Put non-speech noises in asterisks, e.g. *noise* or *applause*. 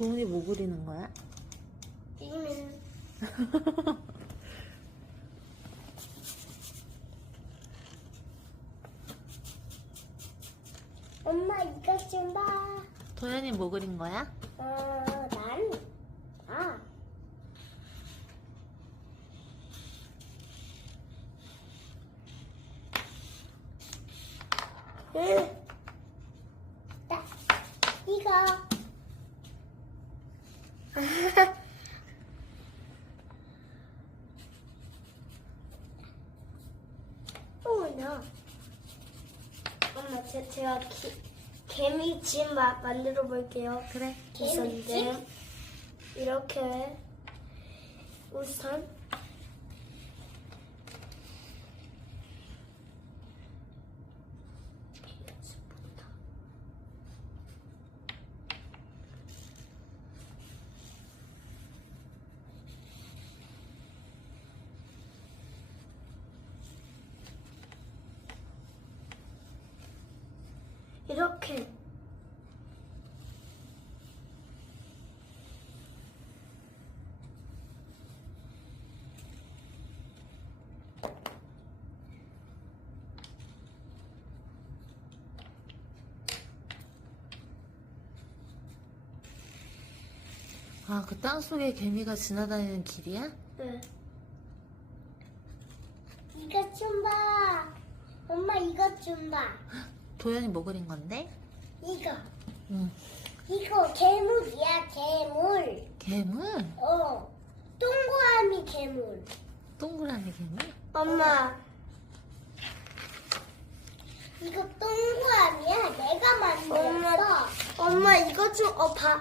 도훈이 뭐 그리는 거야? 이면 *laughs* 엄마 이거 좀 봐. 도현이 뭐 그린 거야? 어, 난, 아. 응. 나, 이거. *laughs* 오, 나. 엄마, 제, 제가 기, 개미 집 마, 만들어 볼게요. 그래. 우선은 이렇게 우선 이렇게 아, 그 땅 속에 개미가 지나다니는 길이야? 네. 이것 좀 봐. 엄마 이것 좀 봐. *laughs* 도현이 뭐 그린 건데? 이거. 응. 이거 괴물이야, 괴물. 괴물? 어. 동그라미 괴물. 동그라미 괴물? 엄마. 이거 동그라미야. 내가 만들었어. 엄마, 엄마 이거 좀, 어, 봐.